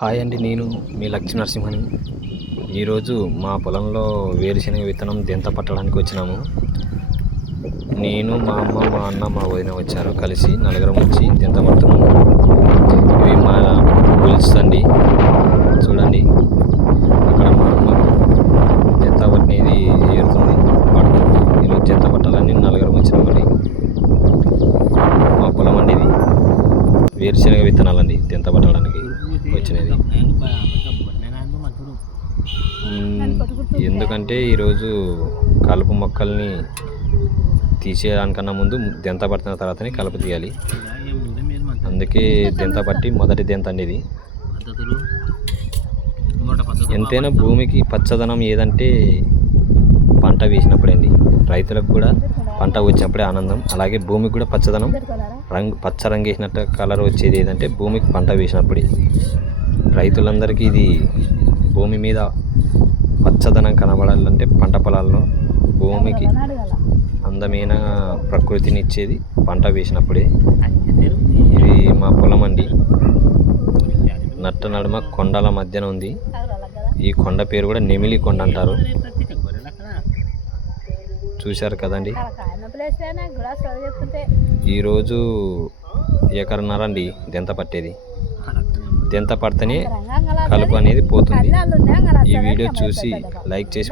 Hi అండి నేను మీ లక్ష్మీ నరసింహని. ఈరోజు మా పొలంలో వేరుశనగ విత్తనం దెంత పట్టడానికి వచ్చినాము. నేను మా అమ్మ మా అన్న మా వదిన వచ్చారు కలిసి నలుగురం వచ్చి దెంత పడుతున్నాము. ఇవి మా బుల్స్ అండి. చూడండి అక్కడ మా అమ్మ దెంత పట్టినది ఏరుతుంది. పడుతుంది ఈరోజు దెంత పట్టాలని నలుగురం వచ్చినామండి మా పొలం అండి ఇది. వేరుశనగ విత్తనాలండి దెంత పట్టడానికి. వచ్చినది. ఎందుకంటే ఈరోజు కలుపు మొక్కల్ని తీసేయడానికన్నా ముందు దెంత పట్టిన తర్వాతనే కలుపు తీయాలి. అందుకే దెంత పట్టి మొదటి దెంత అండి ఇది ఎంతైనా భూమికి పచ్చదనం ఏదంటే పంట వేసినప్పుడే అండి రైతులకు కూడా పంట వచ్చినప్పుడే ఆనందం. అలాగే భూమికి కూడా పచ్చదనం. రంగు పచ్చ రంగు వేసినట్టు కలర్ వచ్చేది ఏదంటే భూమికి పంట వేసినప్పుడే. రైతులందరికీ ఇది భూమి మీద పచ్చదనం కనబడాలంటే పంట పొలాల్లో భూమికి అందమైన ప్రకృతిని ఇచ్చేది పంట వేసినప్పుడే. ఇది మా పొలం అండి. నట్ట నడుమ కొండల మధ్యన ఉంది. ఈ కొండ పేరు కూడా నెమిలి కొండ అంటారు. చూశారు కదండి. ఈరోజు ఎకరన్నర అండి దెంత పట్టేది. దెంత పడితేనే కలుపు అనేది పోతుంది. ఈ వీడియో చూసి లైక్ చేసి